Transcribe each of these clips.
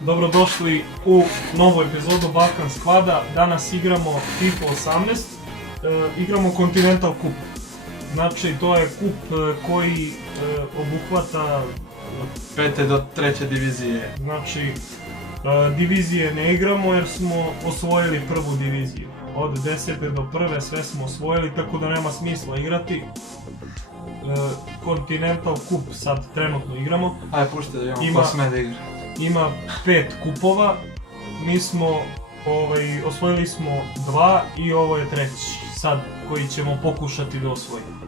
Dobrodošli u novu epizodu Balkan Sklada. Danas igramo FIFA 18, igramo Continental Cup. Znači to je kup koji obuhvata pete do treće divizije. Znači divizije ne igramo jer smo osvojili prvu diviziju. Od 10. do 1. sve smo osvojili, tako da nema smisla igrati. Continental Cup sad trenutno igramo. Ajde pušite da imamo ko sme da igra. Ima 5 kupova, mi smo osvojili smo 2 i ovo je treći sad koji ćemo pokušati da osvojimo.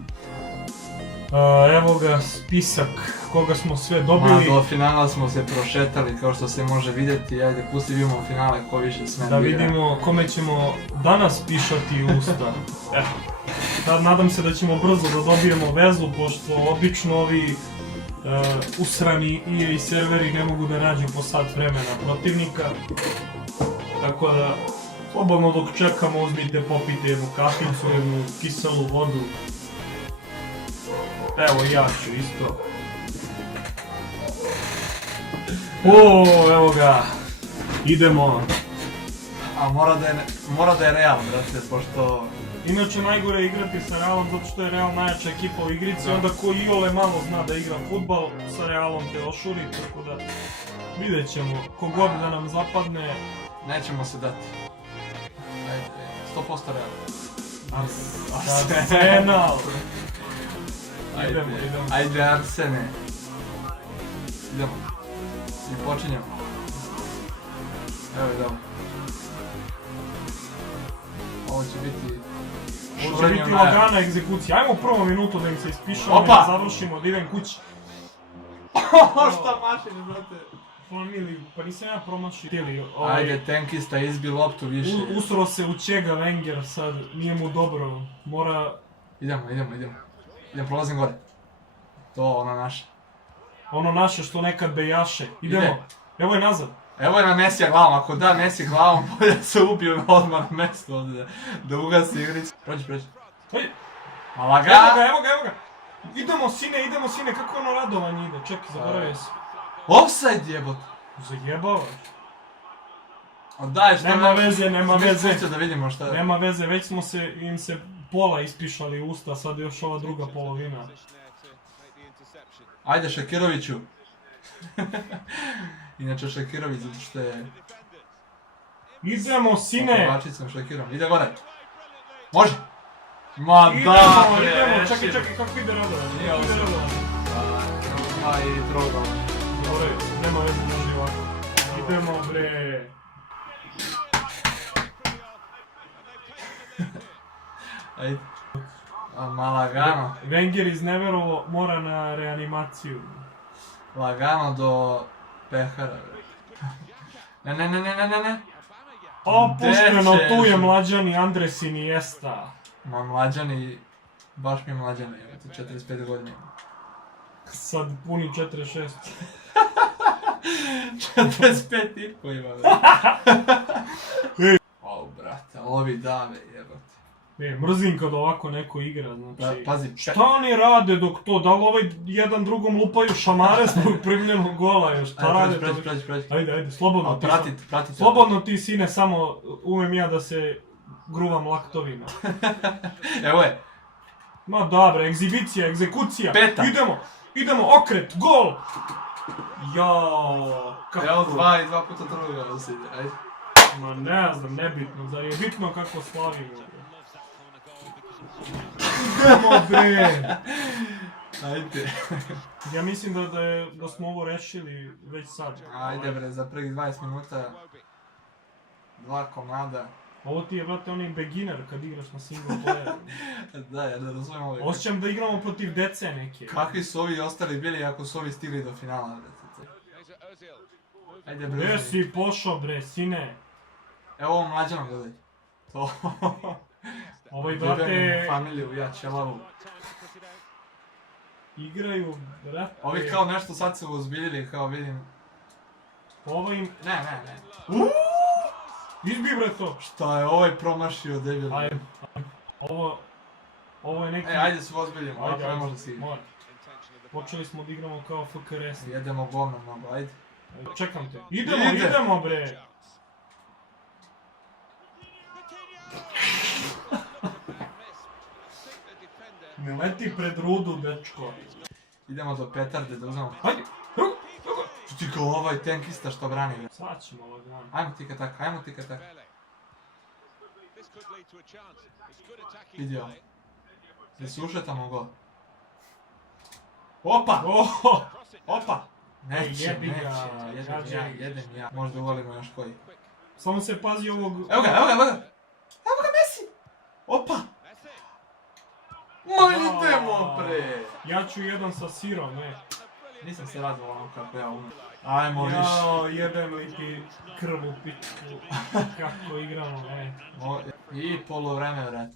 Evo ga spisak koga smo sve dobili. Do finala smo se prošetali kao što se može vidjeti, ajde pusti vidimo finale ko više sme da vidimo kome ćemo danas pišati usta. Nadam se da ćemo brzo da dobijemo vezu, pošto obično ovi usrani EA serveri ne mogu da nađu po sat vremena protivnika. Tako da, slobodno dok čekamo uzmite, popite jednu kaficu, jednu kiselu vodu. Evo ja ću isto. Evo ga. Idemo. A mora da je Real, brate, pošto... Inače najgore je igrati sa Realom zato što je Real najjača ekipa u igrici, onda ko iole malo zna da igra fudbal, sa Realom te ošuri, tako da vidjet ćemo, kogod da nam zapadne. Nećemo se dati. Ajde, 100% Real. Arsenal! Idemo. Ajde Arsene. Idemo. I počinjemo. Evo je dobro. Ovo će biti... Ovo će biti lagana egzekucija. Ajmo prvo minutu da im se ispišamo i da završimo, da idem kući. Šta mašine, brate? Pa nisam ja promašio. Ajde, tenkista izbi loptu više. Usro se u čega Wenger sad, nije mu dobro. Mora... Idemo, prolazim gore. To, ono naše. Ono naše što nekad bejaše. Idemo. Evo je nazad. Evo je na Mesija glavom, ako da Messi glavom, bolje se ubiju na odmah mjesto ovdje, da ugasi igricu. Prođi. Malaga! Evo ga! Idemo sine, kako ono radovanje ide? Čekaj, zaboravio se. Offside jebot! Zajebavaš. Daj, šta Nema veze. Da vidimo šta je. Nema veze, već smo im se pola ispišali usta, sad još ova druga polovina. Ajde Šakiroviću. Inače Šakirović zato što je... Idemo sine! Kovačicom Šakirom, ide gore! Može! Ma da bre! Idemo, čekaj, kako ide radovanje? Aj, droga. Dobre, nema veze, može ovako. Idemo bre! Ajde. Ma lagano. Wenger izneverovo, mora na reanimaciju. Lagano do pehara. Ne. Opušteno, tu je mlađani Andres Iniesta. Ma mlađani, baš mi je mlađani, 45 godina. Sad puni 46. 45 i po ima, brate, ovi dave jebate. Mrzim kad ovako neko igra, znači... Pazi, šta oni rade dok to, da li ovaj jedan drugom lupaju šamare zbog primljenog gola još, šta rade? Pređi. Ajde, slobodno ti. Pratite. Slobodno ti sine, samo umem ja da se gruvam laktovima. Evo je. Ma dobra, egzibicija, egzekucija. Peta. Idemo, okret, gol! Jao, kako... Evo dva puta druga da se ide, ajde. Ma ne znam, nebitno, zar je bitno kako slavimo? Idemo bre! Ajde. Ja mislim da smo ovo rešili već sad. Ajde bre, za prvih 20 minuta 2 komada. Ovo ti je, brate, onaj beginner kad igraš na single player. Da, ja ne razumijem ovaj. Osjećam da igramo protiv dece neke. Kakvi su ovi ostali bili ako su ovi stigli do finala, brate? Ajde bre. Gdje si pošao bre, sine? Evo ovo mlađano gledaj. To. Ovaj, brate... Familiju, ja ćelavu. Igraju, brate... Ovi kao nešto sad se uzbiljili, kao vidim. Ovo im... Ne. Izbi bre to! Šta je ovaj promašio, debil? Ajde. Ovo je neki... Ajde se ozbiljimo, ovako ne može si. Počeli smo da igramo kao FKRS. Jedemo govno mnogo, ajde. Čekam te. Idemo, Ide. idemo bre. Ne leti pred rudu, dečko. Idemo do petarde da uzmemo. Hajde. Što ti kao ovaj tenkista što brani. bre. Sad ćemo lagano. Ajmo tika tak, ajmo tika tak. Vidio. Ne se ušetamo gol. Opa! Oho! Opa! Neće, jebi ga, neće, gađaj. jedem ja. Možda uvalimo još koji. Samo se pazi ovog... Evo ga, evo ga, evo ga! Evo ga Messi! Opa! Ma idemo bre! Ja ću jedan sa sirom, ne. Nisam se radovao ono kako ja umem. Ajmo više. Jao, jebem li ti krv u pičku. Kako igramo, ne. I polovreme, vrat.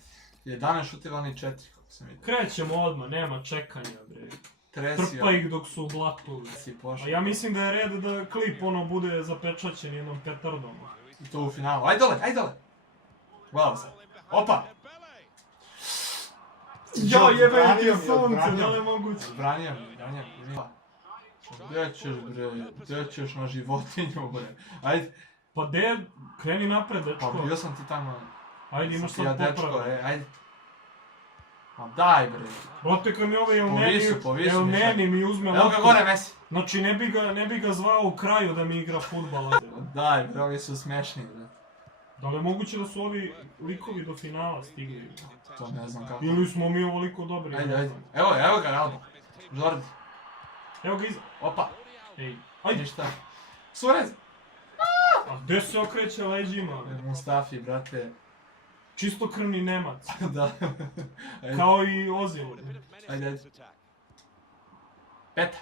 11 šutivani 4, kako sam vidio. Krećemo odmah, nema čekanja, bre. Tresio. Trpa ih dok su u blatu. Si A pošao. ja mislim da je red da klip ono bude zapečaćen jednom petardom. I to u finalu. Ajde dole, ajde dole! Gledao sam. Opa! Ja jebe Odbranio ti mi, sunce, odbranio da li je mi. moguće? Odbranio mi. Gdje ćeš bre, gdje ćeš na životinju bre? Ajde, Pa de, kreni napred, pa dečko. bio sam ti tamo. Ajde, imaš Ja sad dečko, popravu. ajde. Ma daj bre. Brate, kad mi ovaj Povisu El mi Neni mi uzme Evo ga loptu, gore Messi. znači ne bi ga zvao u kraju da mi igra fudbala. Daj bre, ovi su smešni bre. Da li je moguće da su ovi likovi do finala stigli? To ne znam kako. Ili smo mi ovoliko dobri? Ajde, ajde. Evo ga Alba. Jordi. Evo ga iza. Opa. Ej, ajde. Ništa. Suarez. A gde se okreće leđima? Mustafi, brate. Čistokrvni Nemac. Da. Ajde, Kao i Ozil. ajde. Peta.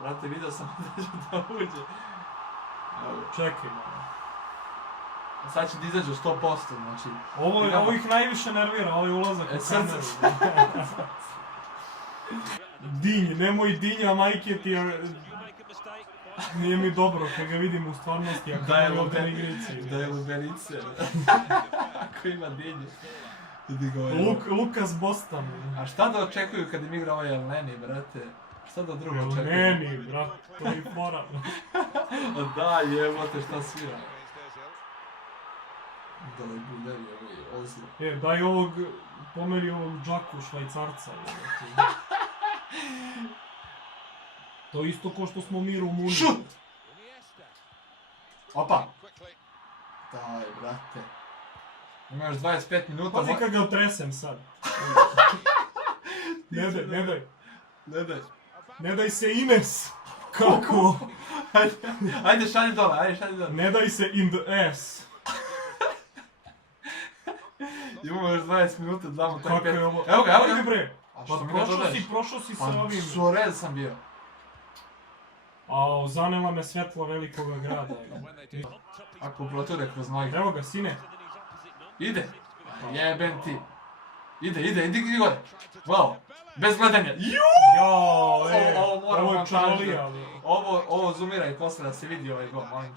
Brate, vidio sam da uđe. Evo, Čekaj malo. sad će da izađu 100%, znači. Ovo ih najviše nervira, ovaj ulazak u srce. kameru. Dinj, nemoj dinja, majke ti, nije mi dobro kad ga vidim u stvarnosti, a Da je kad mi ovdje na lubenice. igrici. Da je lubenice. Ako ima dinje. Vidi ga ovaj. Lukas Bostan. A šta da očekuju kad im igra ovaj Elneni, brate? Šta da drugo očekuju? Neni, brat, to je fora. Da, jebote, šta svira? Da li budari ovaj Ozil. Daj ovog, pomeri ovog Džaku Švajcarca. jebote. To je isto ko što smo mi Rumuni. Šut! Opa! Daj, brate. Ima još 25 minuta. Pazi kad ga otresem sad. Ne daj, ne daj. Ne daj. Ne daj se Ines. Kako? Ajde, šalji dole, ajde, šalji dole. Ne daj se in the ass. Imamo još 20 minuta, damo taj Kako pet. je ovo? Evo ga, evo Ajde ga. bre. A Pa što mi ne dodaješ? prošao si sa Pa ovim. Suarez sam bio. A zanela me svetla velikoga grada. Ako proture kroz noge. Evo ga, sine. Ide. Jebem ti. Ide gore. Wow. Bez gledanja. Jao, Ovo moram ovo je montažu. čarolija. Ovo zoomiraj posle da se vidi ovaj gol, molim.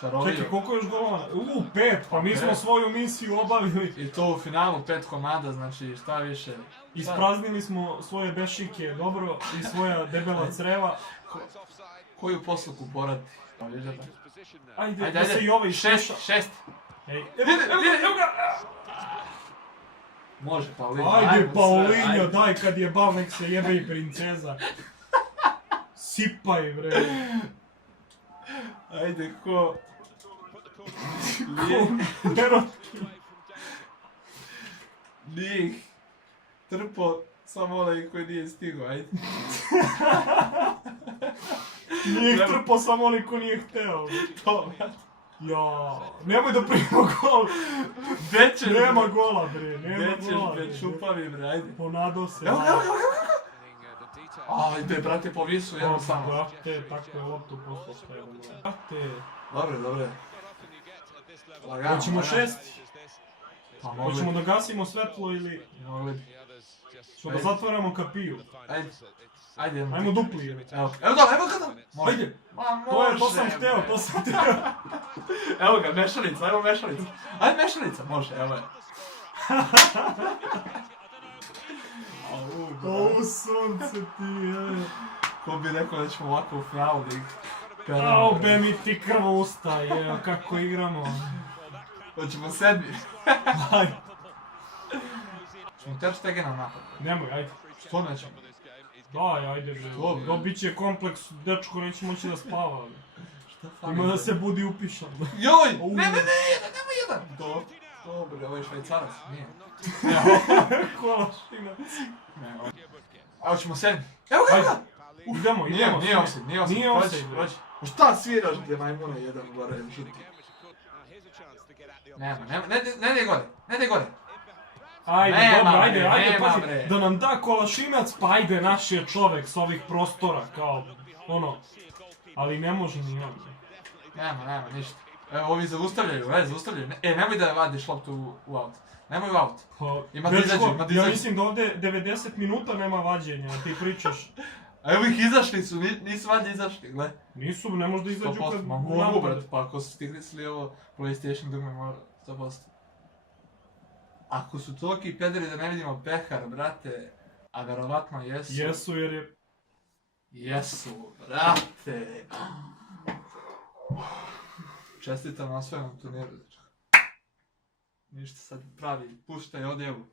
Čarolija. Čekaj, koliko je još golova? 5, pa mi smo svoju misiju obavili. I to u finalu 5 komada, znači šta više. Ispraznili smo svoje bešike dobro i svoja debela creva. Koju posluku porati? Ajde, da se i ovaj išeša. Šest. Ej, Evo ga! Može, Paulinho. Ajde, Paulinho, daj kad je bav, nek se jebe i princeza. Sipaj, bre. Ajde, ko? Nije ih trpo, samo onaj koji nije stigo, ajde. Nije ih trpo, samo onaj ko nije hteo. To, brate. Ja, nemoj da primimo gol. Gde ćeš, Nema gola, bre, Gde nema ćeš, gola. bre, čupavi, bre, ajde. Ponadao se. Evo ga! Ajde, brate, povisu jedno samo. Brate, tako je loptu poslao šta je bilo. Brate, Dobre. Lagano, hoćemo lagano. 6? Pa mogli Hoćemo bi. da gasimo svetlo ili Mogli bi. ćemo da zatvaramo kapiju? Ajde, jedno. Ajmo dupli. Evo ga da. Ajde, Ma to može. sam hteo, to sam hteo. Evo ga, mešalica, ajmo mešalica. Ajde mešalica, može, evo je. Ovo sunce ti je. Ko bi rekao da ćemo ovako u finalu lig. Ao, be mi ti krv ustaje, kako igramo. Hoćemo sedmi. Ajde. Ćemo Ter Stegena napad. Nemoj, ajde. Što nećemo? Daj, ajde bre. Što, bre? Dobit će kompleks, dečko neće moći da spava. Šta fali? Ima da se budi upišan. Joj! U. Ne, nema jedan! Dobre, ovo je Švajcarac, nije. Kolašinac. Ne, ovo. Evo ćemo sedmi. Evo ga, Ajde. evo ga! Idemo. Nije offside, nije offside. Nije offside, bre. Prođi. O šta sviraš gdje majmune jedan gore, žuti? Nema, ne daj gore. Ajde, Nema, dobro, bre, ajde, nema, pazi, bre. da nam da Kolašinac, pa ajde, naš je čovek s ovih prostora, kao, ono, ali ne može ni on. Nema, ništa. Evo, ovi zaustavljaju. Nemoj da vadiš loptu u aut. Nemoj u aut. Pa, Ima da dečko, izađu, ima da ja izađu. mislim da ovde 90 minuta nema vađenja, a ti pričaš. A evo ih izašli su, nisu valjda izašli, gle. Nisu, ne može da izađu 100%, kad ma mogu napad. brat, pa ako su stigli ovo PlayStation dugme mora, 100%. Ako su toliki pederi da ne vidimo pehar, brate, a verovatno jesu. Jesu jer je... Jesu, brate. Čestitam na osvojenom turniru. Ništa sad pravi, puštaj odjevu.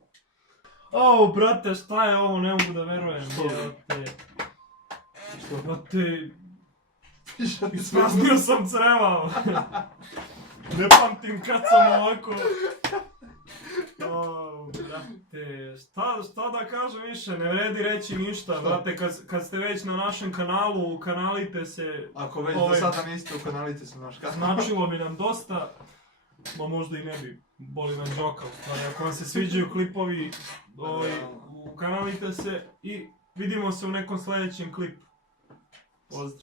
O, brate, šta je ovo, ne mogu da verujem, Što? brate. Što? Brate, Pišati ispraznio sam creva. Ne pamtim kad sam ovako... O, brate, šta da kažem više, ne vredi reći ništa, Što? brate, kad ste već na našem kanalu, kanalite se, Ako već do sada niste u kanalite su naš kanal. značilo bi nam dosta, ma možda i ne bi, boli nam džoka u stvari, ako vam se sviđaju klipovi, ukanalite se i vidimo se u nekom sljedećem klipu. Pozdrav.